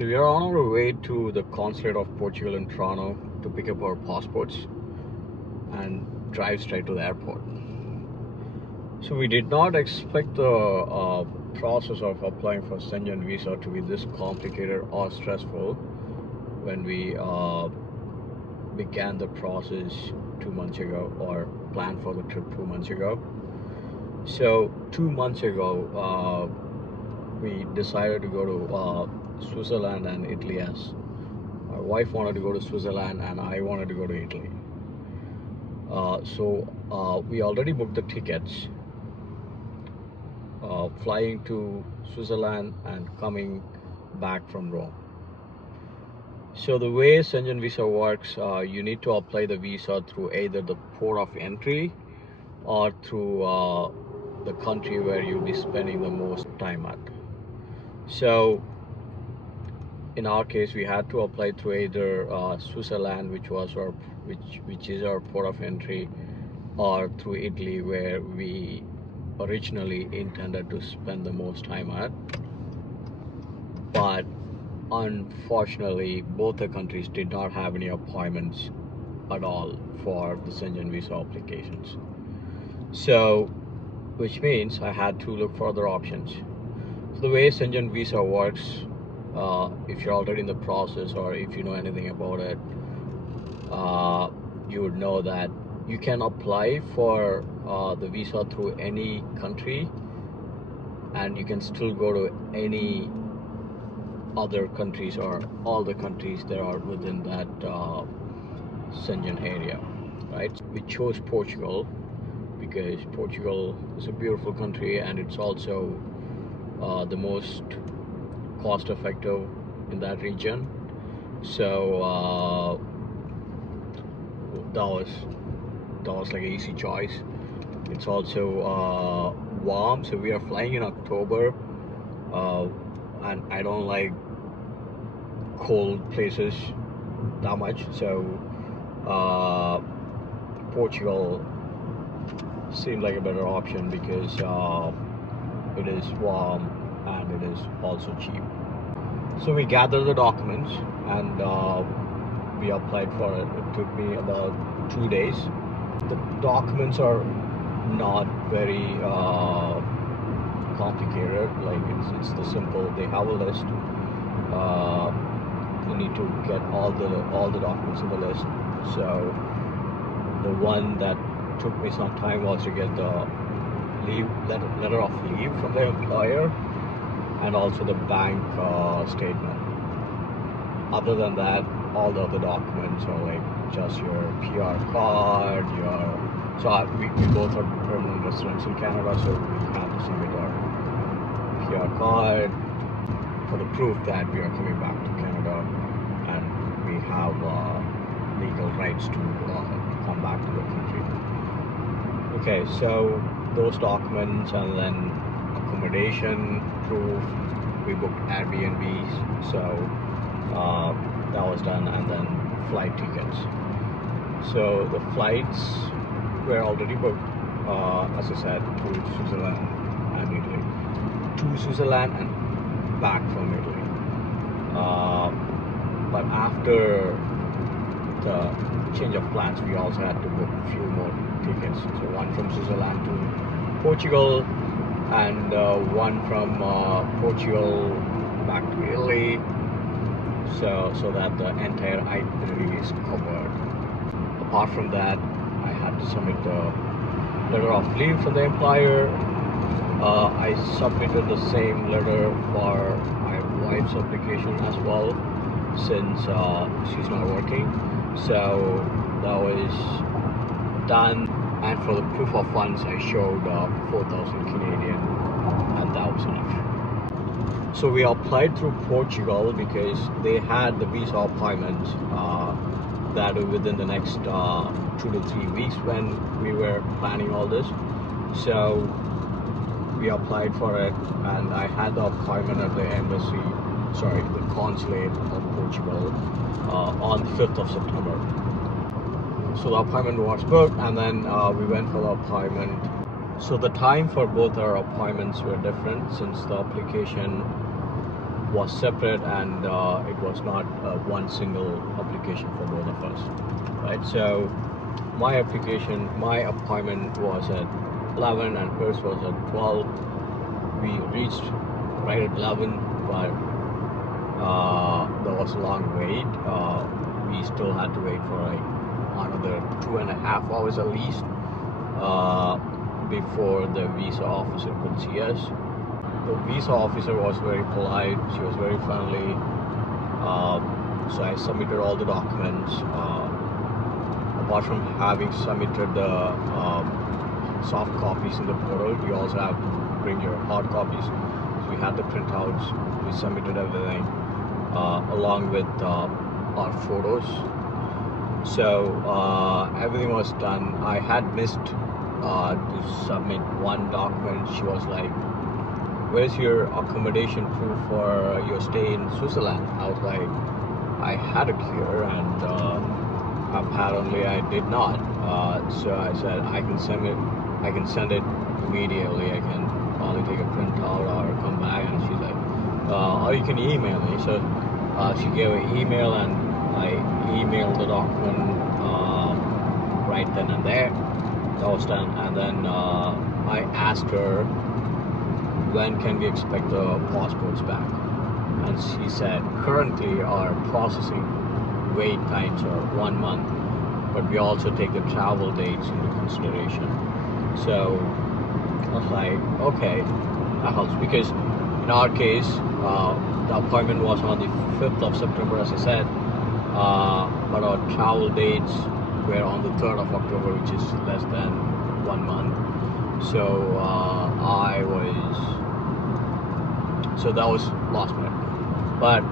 So we are on our way to the Consulate of Portugal in Toronto to pick up our passports and drive straight to the airport. So we did not expect the process of applying for Schengen Visa to be this complicated or stressful when we began the process 2 months ago, or planned for the trip 2 months ago. So 2 months ago, we decided to go to Switzerland and Italy, as my wife wanted to go to Switzerland and I wanted to go to Italy. So we already booked the tickets, flying to Switzerland and coming back from Rome. So the way Schengen Visa works, you need to apply the visa through either the port of entry or through the country where you'll be spending the most time at. So in our case, we had to apply through either Switzerland, which is our port of entry, or through Italy, where we originally intended to spend the most time at. But unfortunately, both the countries did not have any appointments at all for the Schengen Visa applications. So, which means I had to look for other options. So the way Schengen Visa works, if you're already in the process or if you know anything about it, you would know that you can apply for the visa through any country, and you can still go to any other countries or all the countries that are within that Schengen area, right? We chose Portugal because Portugal is a beautiful country, and it's also the most cost-effective in that region. So that was like an easy choice. It's also warm, so we are flying in October, and I don't like cold places that much, so Portugal seemed like a better option because it is warm and it is also cheap. So we gathered the documents and we applied for it. It took me about 2 days. The documents are not very complicated. Like it's the simple. They have a list. You need to get all the documents in the list. So the one that took me some time was to get the letter of leave from the employer, and also the bank statement. Other than that, all the other documents are like just your PR card, we both are permanent residents in Canada, so we have to submit our PR card for the proof that we are coming back to Canada and we have legal rights to come back to the country. Okay, so those documents, and then accommodation proof. We booked Airbnbs, so that was done, and then flight tickets. So the flights were already booked, as I said, to Switzerland and Italy. To Switzerland and back from Italy. But after the change of plans, we also had to book a few more tickets. So one from Switzerland to Portugal, and one from Portugal back to Italy, so that the entire itinerary is covered. Apart from that, I had to submit the letter of leave for the employer. I submitted the same letter for my wife's application as well, since she's not working. So that was done. And for the proof of funds, I showed 4,000 Canadian, and that was enough. So we applied through Portugal because they had the visa appointments that were within the next 2 to 3 weeks when we were planning all this. So we applied for it, and I had the appointment at the the Consulate of Portugal on the 5th of September. So the appointment was booked, and then we went for the appointment. So the time for both our appointments were different, since the application was separate, and it was not one single application for both of us, right? So my appointment was at 11 and hers was at 12. We reached right at 11, but there was a long wait. We still had to wait for like another 2.5 hours at least before the visa officer could see us. The visa officer was very polite. She was very friendly. So I submitted all the documents. Apart from having submitted the soft copies in the portal, you also have to bring your hard copies. So we had the printouts. We submitted everything along with our photos. So everything was done. I had missed to submit one document. She was like, "Where's your accommodation proof for your stay in Switzerland?" I was like, I had it here, and apparently I did not. So I said I can send it immediately. I can probably take a printout or come back. And she's like, or you can email me. So she gave an email, and I emailed the document right then and there. That was done. And then I asked her, when can we expect the passports back? And she said, currently our processing wait times are 1 month, but we also take the travel dates into consideration. So I was like, okay, that helps, because in our case, the appointment was on the 5th of September, as I said, but our travel dates were on the 3rd of October, which is less than 1 month. So so that was last minute. But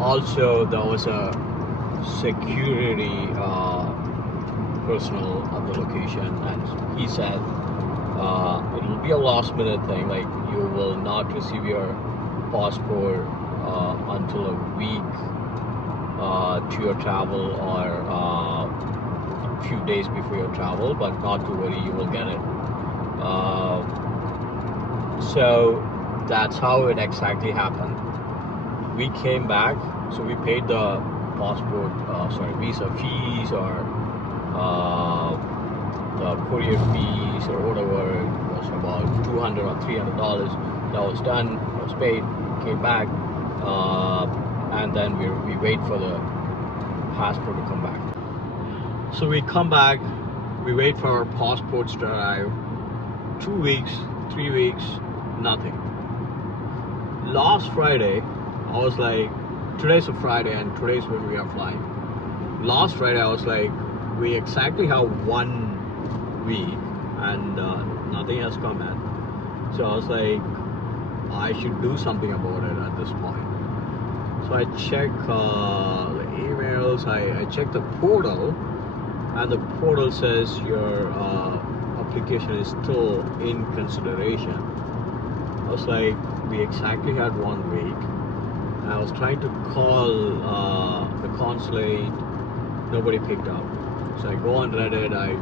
also there was a security personnel at the location, and he said it will be a last minute thing, like you will not receive your passport until a week to your travel, or a few days before your travel, but not to worry, you will get it. So that's how it exactly happened. We came back, so we paid the visa fees, or the courier fees, or whatever. It was about $200 or $300. That was done, was paid, came back, and then we wait for the passport to come back. So we come back, we wait for our passports to arrive. 2 weeks, 3 weeks, nothing. Last Friday, I was like, today's a Friday and today's when we are flying. Last Friday, I was like, we exactly have 1 week and nothing has come in. So I was like, I should do something about it at this point. So I check the emails, I check the portal, and the portal says your application is still in consideration. I was like, we exactly had 1 week. And I was trying to call the consulate, nobody picked up. So I go on Reddit, I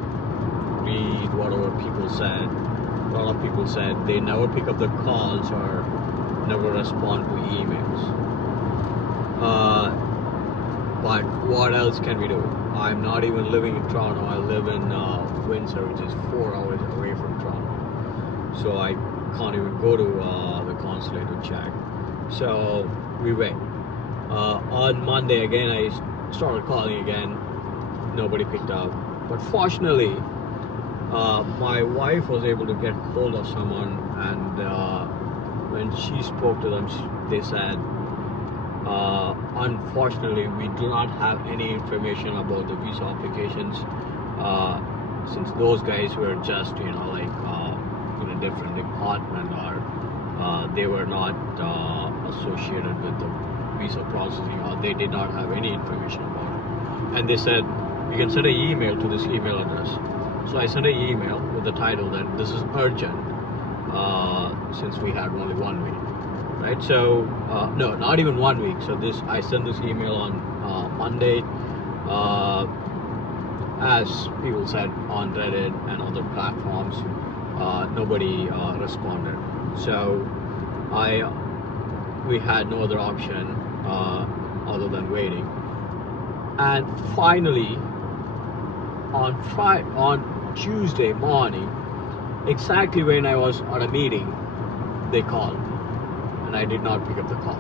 read whatever people said. A lot of people said they never pick up the calls or never respond to emails. But what else can we do? I'm not even living in Toronto. I live in Windsor, which is 4 hours away from Toronto. So I can't even go to the consulate to check. So we wait. On Monday again, I started calling again. Nobody picked up. But fortunately, my wife was able to get hold of someone, and when she spoke to them, they said, unfortunately, we do not have any information about the visa applications, since those guys were just, in a different department, or they were not associated with the visa processing, or they did not have any information about it. And they said, you can send an email to this email address. So I sent an email with the title that this is urgent, since we had only 1 week. Right, so no, not even 1 week. So I sent this email on Monday, as people said on Reddit and other platforms. Nobody responded. So I we had no other option other than waiting. And finally, on Tuesday morning, exactly when I was on a meeting, they called, and I did not pick up the call.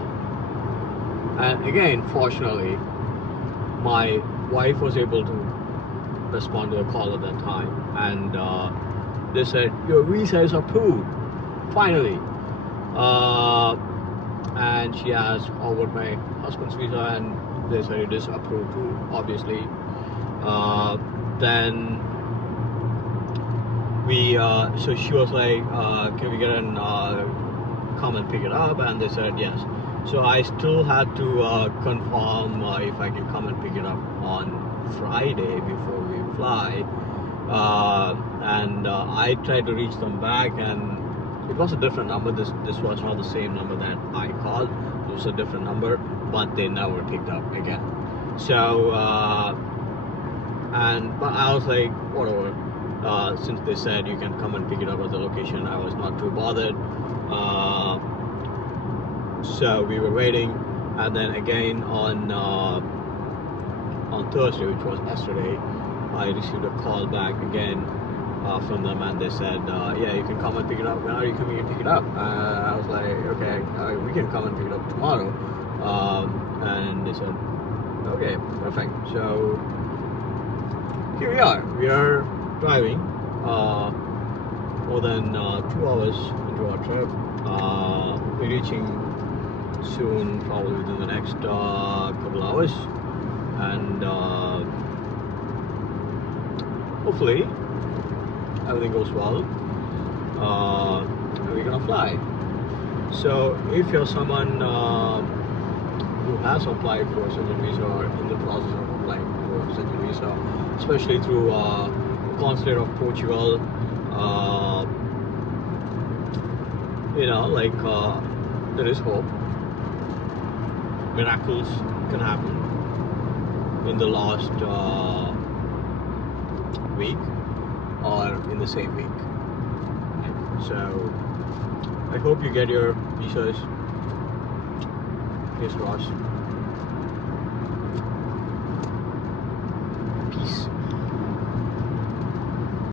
And again, fortunately, my wife was able to respond to the call at that time, and they said your visa is approved finally. And she asked about my husband's visa, and they said it is approved too, obviously. Then we so she was like, can we get an come and pick it up? And they said yes. So I still had to confirm if I can come and pick it up on Friday before we fly. And I tried to reach them back, and it was a different number. This was not the same number that I called. It was a different number, but they never picked up again. So but I was like, whatever. Since they said you can come and pick it up at the location, I was not too bothered. So we were waiting, and then again on Thursday, which was yesterday, I received a call back again from them, and they said, yeah, you can come and pick it up. When are you coming and pick it up? I was like, okay, we can come and pick it up tomorrow. And they said, okay, perfect. So here we are. We are driving more than 2 hours into our trip. We're reaching soon, probably within the next couple hours, and hopefully everything goes well, and we're gonna fly. So if you're someone who has applied for a Schengen visa or in the process of applying for a Schengen visa, especially through the Consulate of Portugal, you know, like there is hope. Miracles can happen in the last week or in the same week. So I hope you get your visas. Fingers crossed. Peace.